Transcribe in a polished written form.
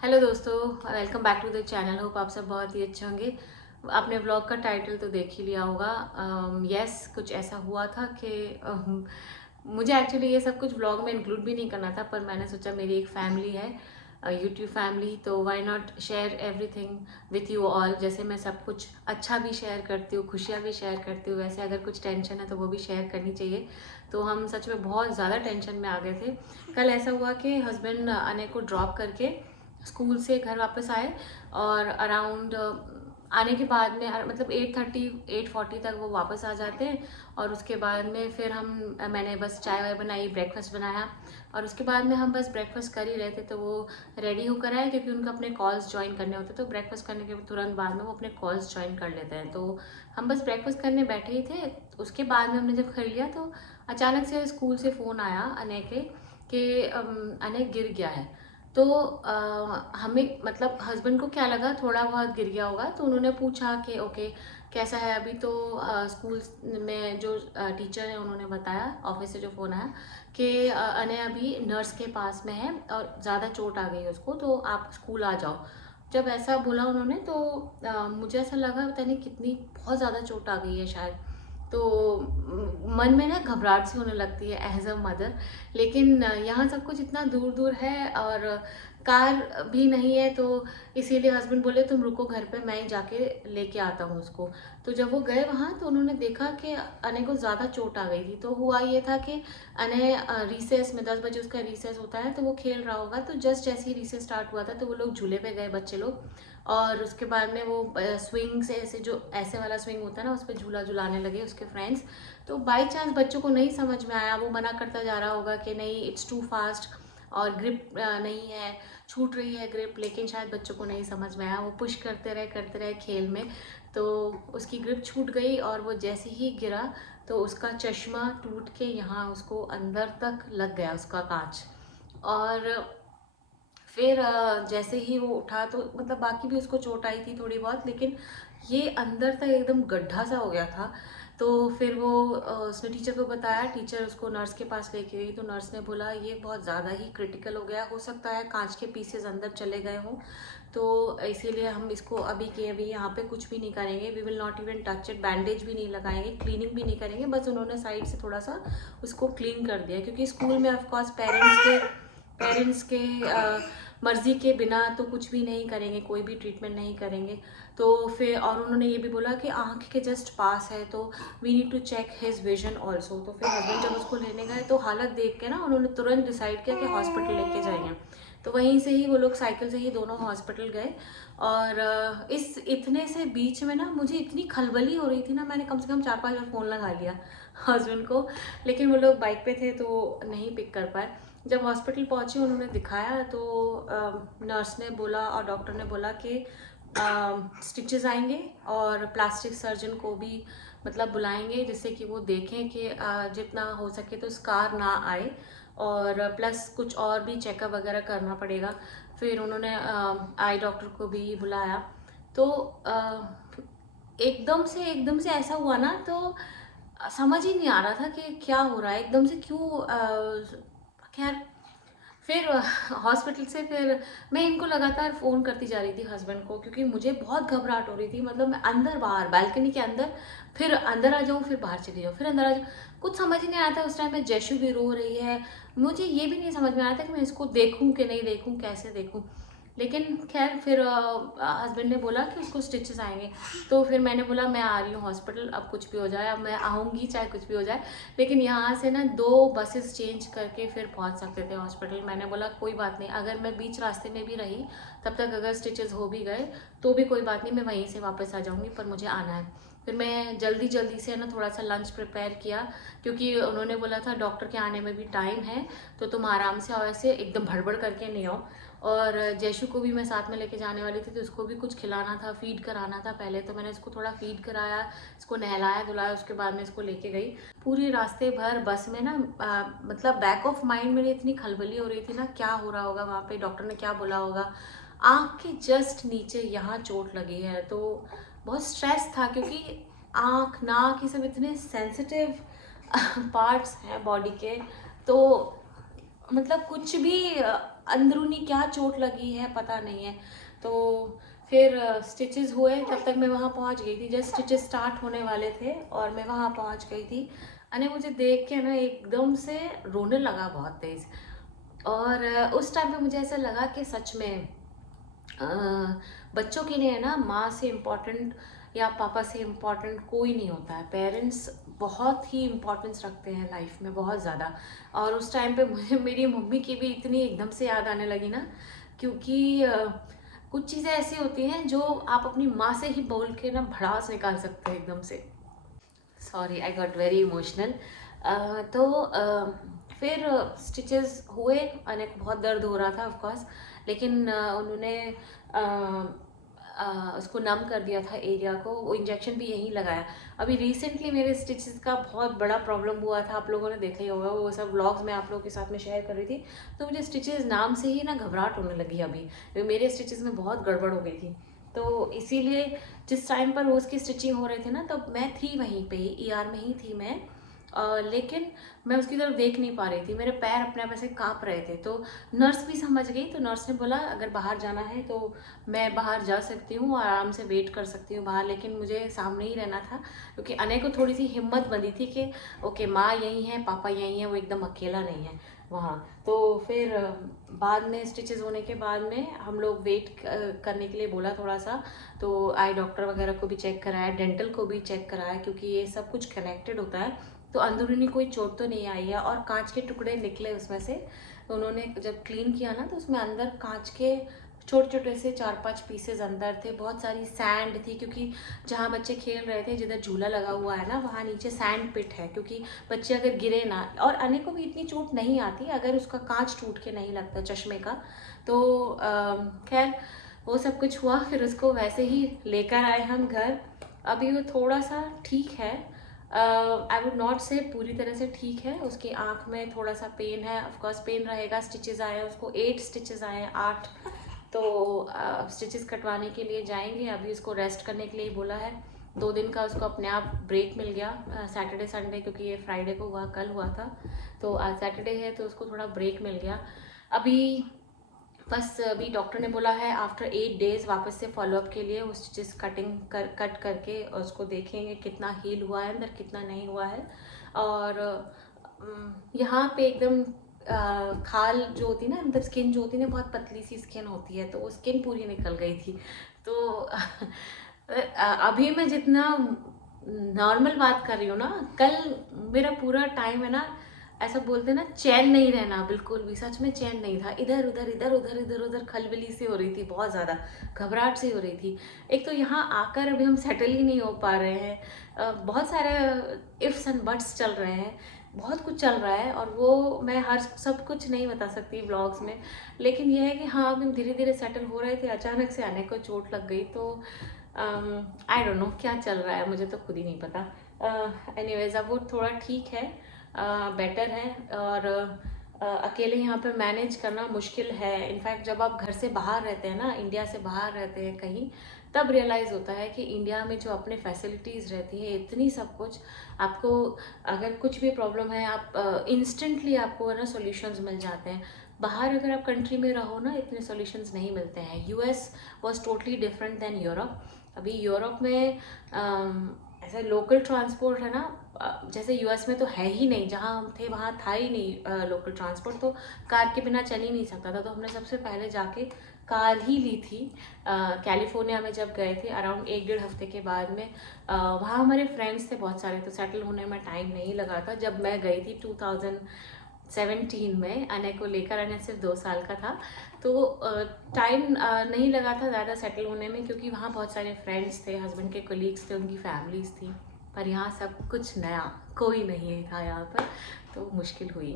Hello दोस्तों, welcome back to the channel. Hope आप सब बहुत ही अच्छे होंगे। आपने व्लॉग का टाइटल तो देख ही लिया होगा। यस, कुछ ऐसा हुआ था कि मुझे एक्चुअली ये सब कुछ व्लॉग में इंक्लूड भी नहीं करना था, पर मैंने सोचा मेरी एक फैमिली है, यूट्यूब फैमिली, तो why not share everything with you all. जैसे मैं सब कुछ अच्छा भी शेयर करती हूँ, खुशियाँ भी शेयर करती हूँ, वैसे अगर कुछ टेंशन है तो वो भी शेयर करनी चाहिए। तो हम सच में बहुत ज़्यादा टेंशन में आ गए थे। कल ऐसा हुआ कि हस्बैंड अने को ड्रॉप करके स्कूल से घर वापस आए, और अराउंड आने के बाद में मतलब 8:30 8:40 तक वो वापस आ जाते हैं। और उसके बाद में फिर मैंने बस चाय वाय बनाई, ब्रेकफास्ट बनाया, और उसके बाद में हम बस ब्रेकफास्ट कर ही रहे थे तो वो रेडी होकर आए, क्योंकि उनको अपने कॉल्स ज्वाइन करने होते, तो ब्रेकफास्ट करने के तुरंत बाद में वो अपने कॉल्स ज्वाइन कर लेते हैं। तो हम बस ब्रेकफास्ट करने बैठे ही थे। उसके बाद में हमने जब कर लिया तो अचानक से स्कूल से फ़ोन आया अनय के कि अनय गिर गया है। तो हमें मतलब हस्बैंड को क्या लगा, थोड़ा बहुत गिर गया होगा, तो उन्होंने पूछा कि ओके कैसा है अभी। तो स्कूल में जो टीचर है उन्होंने बताया, ऑफिस से जो फ़ोन आया कि अनय अभी नर्स के पास में है और ज़्यादा चोट आ गई है उसको, तो आप स्कूल आ जाओ। जब ऐसा बोला उन्होंने तो मुझे ऐसा लगा पता नहीं कितनी बहुत ज़्यादा चोट आ गई है शायद। तो मन में ना घबराहट सी होने लगती है एज अ मदर। लेकिन यहाँ सब कुछ इतना दूर दूर है और कार भी नहीं है, तो इसीलिए हस्बैंड बोले तुम रुको घर पे, मैं ही जाके लेके आता हूँ उसको। तो जब वो गए वहाँ तो उन्होंने देखा कि अनय को ज़्यादा चोट आ गई थी। तो हुआ ये था कि अनय रिसेस में 10 बजे उसका रिसेस होता है, तो वो खेल रहा होगा, तो जस्ट जैसे ही रिसेस स्टार्ट हुआ था तो वो लोग झूले पे गए बच्चे लोग। और उसके बाद में वो स्विंग से ऐसे जो ऐसे वाला स्विंग होता है ना, उस पर झूला झुलाने लगे उसके फ्रेंड्स। तो बाई चांस बच्चों को नहीं समझ में आया, वो मना करता जा रहा होगा कि नहीं इट्स टू फास्ट और ग्रिप नहीं है, छूट रही है ग्रिप, लेकिन शायद बच्चों को नहीं समझ में आया। वो पुश करते रहे खेल में, तो उसकी ग्रिप छूट गई और वो जैसे ही गिरा तो उसका चश्मा टूट के यहाँ उसको अंदर तक लग गया, उसका कांच। और फिर जैसे ही वो उठा तो मतलब बाकी भी उसको चोट आई थी थोड़ी बहुत, लेकिन ये अंदर तक एकदम गड्ढा सा हो गया था। तो फिर वो उसने टीचर को बताया, टीचर उसको नर्स के पास लेके गई, तो नर्स ने बोला ये बहुत ज़्यादा ही क्रिटिकल हो गया, हो सकता है कांच के पीसेज अंदर चले गए हों, तो इसीलिए हम इसको अभी के अभी यहाँ पे कुछ भी नहीं करेंगे, we will not even touch it, bandage भी नहीं लगाएंगे, क्लीनिंग भी नहीं करेंगे। बस उन्होंने साइड से थोड़ा सा उसको क्लीन कर दिया, क्योंकि स्कूल में ऑफकोर्स पेरेंट्स के मर्जी के बिना तो कुछ भी नहीं करेंगे, कोई भी ट्रीटमेंट नहीं करेंगे। तो फिर और उन्होंने ये भी बोला कि आँख के जस्ट पास है, तो we need to check his vision also. तो फिर हस्बैंड जब उसको लेने गए तो हालत देख के ना उन्होंने तुरंत डिसाइड किया कि हॉस्पिटल लेके जाएंगे। तो वहीं से ही वो लोग साइकिल से ही दोनों हॉस्पिटल गए। और इस इतने से बीच में ना मुझे इतनी खलबली हो रही थी ना, मैंने कम से कम 4-5 बार फ़ोन लगा लिया हस्बैंड को, लेकिन वो लोग बाइक पे थे तो नहीं पिक कर पाए। जब हॉस्पिटल पहुंचे उन्होंने दिखाया तो नर्स ने बोला और डॉक्टर ने बोला कि स्टिचेस आएंगे और प्लास्टिक सर्जन को भी मतलब बुलाएंगे, जिससे कि वो देखें कि जितना हो सके तो स्कार ना आए, और प्लस कुछ और भी चेकअप वगैरह करना पड़ेगा। फिर उन्होंने आई डॉक्टर को भी बुलाया। तो एकदम से ऐसा हुआ ना, तो समझ ही नहीं आ रहा था कि क्या हो रहा है, एकदम से क्यों। खैर फिर हॉस्पिटल से फिर मैं इनको लगातार फ़ोन करती जा रही थी हस्बैंड को, क्योंकि मुझे बहुत घबराहट हो रही थी। मतलब मैं अंदर बाहर बालकनी के अंदर, फिर अंदर आ जाऊँ, फिर बाहर चली जाऊँ, फिर अंदर आ जाऊँ, कुछ समझ ही नहीं आता। उस टाइम में जैशु भी रो रही है, मुझे ये भी नहीं समझ में आया था कि मैं इसको देखूँ कि नहीं देखूँ, कैसे देखूँ। लेकिन खैर फिर हस्बैंड ने बोला कि उसको स्टिचेस आएंगे। तो फिर मैंने बोला मैं आ रही हूँ हॉस्पिटल, अब कुछ भी हो जाए, अब मैं आऊँगी चाहे कुछ भी हो जाए। लेकिन यहाँ से ना 2 बसेस चेंज करके फिर पहुँच सकते थे हॉस्पिटल। मैंने बोला कोई बात नहीं, अगर मैं बीच रास्ते में भी रही तब तक अगर स्टिचेस हो भी गए तो भी कोई बात नहीं, मैं वहीं से वापस आ जाऊँगी, पर मुझे आना है। फिर मैं जल्दी से ना थोड़ा सा लंच प्रिपेयर किया, क्योंकि उन्होंने बोला था डॉक्टर के आने में भी टाइम है, तो तुम आराम से आओ, ऐसे एकदम भड़बड़ करके नहीं आओ। और जैशु को भी मैं साथ में लेके जाने वाली थी, तो उसको भी कुछ खिलाना था, फीड कराना था पहले, तो मैंने इसको थोड़ा फीड कराया, इसको नहलाया धुलाया, उसके बाद में इसको लेके गई। पूरी रास्ते भर बस में ना मतलब बैक ऑफ माइंड मेरी इतनी खलबली हो रही थी ना, क्या हो रहा होगा वहाँ पे, डॉक्टर ने क्या बोला होगा। आँख के जस्ट नीचे यहाँ चोट लगी है, तो बहुत स्ट्रेस था, क्योंकि आँख नाक ये सब इतने सेंसिटिव पार्ट्स हैं बॉडी के। तो मतलब कुछ भी अंदरूनी क्या चोट लगी है पता नहीं है। तो फिर स्टिचेस हुए, तब तक मैं वहाँ पहुँच गई थी, जस्ट स्टिचेस स्टार्ट होने वाले थे और मैं वहाँ पहुँच गई थी। अने मुझे देख के ना एकदम से रोने लगा बहुत तेज़। और उस टाइम पे मुझे ऐसा लगा कि सच में अ, बच्चों के लिए ना माँ से इम्पोर्टेंट या पापा से इम्पोर्टेंट कोई नहीं होता है। पेरेंट्स बहुत ही इम्पोर्टेंस रखते हैं लाइफ में, बहुत ज़्यादा। और उस टाइम पे मुझे मेरी मम्मी की भी इतनी एकदम से याद आने लगी ना, क्योंकि कुछ चीज़ें ऐसी होती हैं जो आप अपनी माँ से ही बोल के ना भड़ास निकाल सकते हैं एकदम से। Sorry, I got very emotional. तो फिर स्टिचेस हुए, अनेक बहुत दर्द हो रहा था ऑफ कोर्स, लेकिन उन्होंने उसको नम कर दिया था एरिया को, वो इंजेक्शन भी यहीं लगाया। अभी रिसेंटली मेरे स्टिचेस का बहुत बड़ा प्रॉब्लम हुआ था, आप लोगों ने देखा ही होगा, वो सब व्लॉग्स मैं आप लोगों के साथ में शेयर कर रही थी। तो मुझे स्टिचेस नाम से ही ना घबराहट होने लगी अभी, मेरे स्टिचेस में बहुत गड़बड़ हो गई थी। तो इसीलिए जिस टाइम पर रोज़ की स्टिचिंग हो रहे थे ना, तब मैं थी वहीं पे ही, ईआर में ही थी मैं। लेकिन मैं उसकी तरफ देख नहीं पा रही थी, मेरे पैर अपने आप ऐसे काँप रहे थे। तो नर्स भी समझ गई, तो नर्स ने बोला अगर बाहर जाना है तो मैं बाहर जा सकती हूँ और आराम से वेट कर सकती हूँ बाहर, लेकिन मुझे सामने ही रहना था, क्योंकि अने को थोड़ी सी हिम्मत बंधी थी कि ओके माँ यहीं है, पापा यहीं है, वो एकदम अकेला नहीं है वहाँ। तो फिर बाद में स्टिचेस होने के बाद में हम लोग वेट करने के लिए बोला थोड़ा सा। तो आई डॉक्टर वगैरह को भी चेक कराया, डेंटल को भी चेक कराया, क्योंकि ये सब कुछ कनेक्टेड होता है। तो अंदरूनी कोई चोट तो नहीं आई है, और कांच के टुकड़े निकले उसमें से। तो उन्होंने जब क्लीन किया ना, तो उसमें अंदर कांच के छोटे छोटे से 4-5 पीसेज अंदर थे। बहुत सारी सैंड थी, क्योंकि जहाँ बच्चे खेल रहे थे, जिधर झूला लगा हुआ है ना, वहाँ नीचे सैंड पिट है, क्योंकि बच्चे अगर गिरे ना, और अने को भी इतनी चोट नहीं आती अगर उसका कांच टूट के नहीं लगता चश्मे का। तो खैर वो सब कुछ हुआ, फिर उसको वैसे ही लेकर आए हम घर। अभी वो थोड़ा सा ठीक है, आई वुड नॉट से पूरी तरह से ठीक है। उसकी आँख में थोड़ा सा पेन है, ऑफकोर्स पेन रहेगा। स्टिचेस आए हैं उसको, 8 स्टिचेस आए हैं, 8। तो स्टिचेस कटवाने के लिए जाएंगे, अभी उसको रेस्ट करने के लिए बोला है। 2 दिन का उसको अपने आप ब्रेक मिल गया, सैटरडे संडे, क्योंकि ये फ्राइडे को हुआ, कल हुआ था, तो आज सैटरडे है, तो उसको थोड़ा ब्रेक मिल गया अभी। बस अभी डॉक्टर ने बोला है आफ्टर 8 डेज़ वापस से फॉलोअप के लिए वो स्टिचेस कट करके उसको देखेंगे कितना हील हुआ है अंदर, कितना नहीं हुआ है। और यहाँ पे एकदम खाल जो होती है ना, अंदर स्किन जो होती है ना, बहुत पतली सी स्किन होती है, तो वो स्किन पूरी निकल गई थी। तो अभी मैं जितना नॉर्मल बात कर रही हूँ ना, कल मेरा पूरा टाइम है ना, ऐसा बोलते हैं ना, चैन नहीं रहना, बिल्कुल भी सच में चैन नहीं था। इधर उधर इधर उधर इधर उधर खलबली सी हो रही थी, बहुत ज़्यादा घबराहट सी हो रही थी। एक तो यहाँ आकर अभी हम सेटल ही नहीं हो पा रहे हैं, बहुत सारे इफ्स एंड बट्स चल रहे हैं, बहुत कुछ चल रहा है, और वो मैं हर सब कुछ नहीं बता सकती ब्लॉग्स में। लेकिन यह है कि हाँ, हम धीरे धीरे सेटल हो रहे थे, अचानक से आने को चोट लग गई। तो आई डोंट नो क्या चल रहा है, मुझे तो खुद ही नहीं पता। एनीवेज अब वो थोड़ा ठीक है, बेटर है। और अकेले यहाँ पे मैनेज करना मुश्किल है। इनफैक्ट जब आप घर से बाहर रहते हैं ना, इंडिया से बाहर रहते हैं कहीं, तब रियलाइज़ होता है कि इंडिया में जो अपने फैसिलिटीज़ रहती है, इतनी सब कुछ आपको, अगर कुछ भी प्रॉब्लम है आप इंस्टेंटली आपको ना सॉल्यूशंस मिल जाते हैं। बाहर अगर आप कंट्री में रहो ना, इतने सॉल्यूशंस नहीं मिलते हैं। US was totally different than Europe. अभी यूरोप में ऐसा लोकल ट्रांसपोर्ट है ना, जैसे यूएस में तो है ही नहीं, जहाँ हम थे वहाँ था ही नहीं लोकल ट्रांसपोर्ट, तो कार के बिना चल ही नहीं सकता था। तो हमने सबसे पहले जाके कार ही ली थी कैलिफोर्निया में जब गए थे, अराउंड 1-1.5 हफ्ते के बाद में। वहाँ हमारे फ्रेंड्स थे बहुत सारे, तो सेटल होने में टाइम नहीं लगा था। जब मैं गई थी 2017 में, अने को लेकर, अने सिर्फ 2 साल का था, तो टाइम नहीं लगा था ज़्यादा सेटल होने में, क्योंकि वहाँ बहुत सारे फ्रेंड्स थे, हस्बैंड के कोलीग्स थे, उनकी फैमिलीज़ थी। पर यहाँ सब कुछ नया, कोई नहीं था यहाँ पर, तो मुश्किल हुई।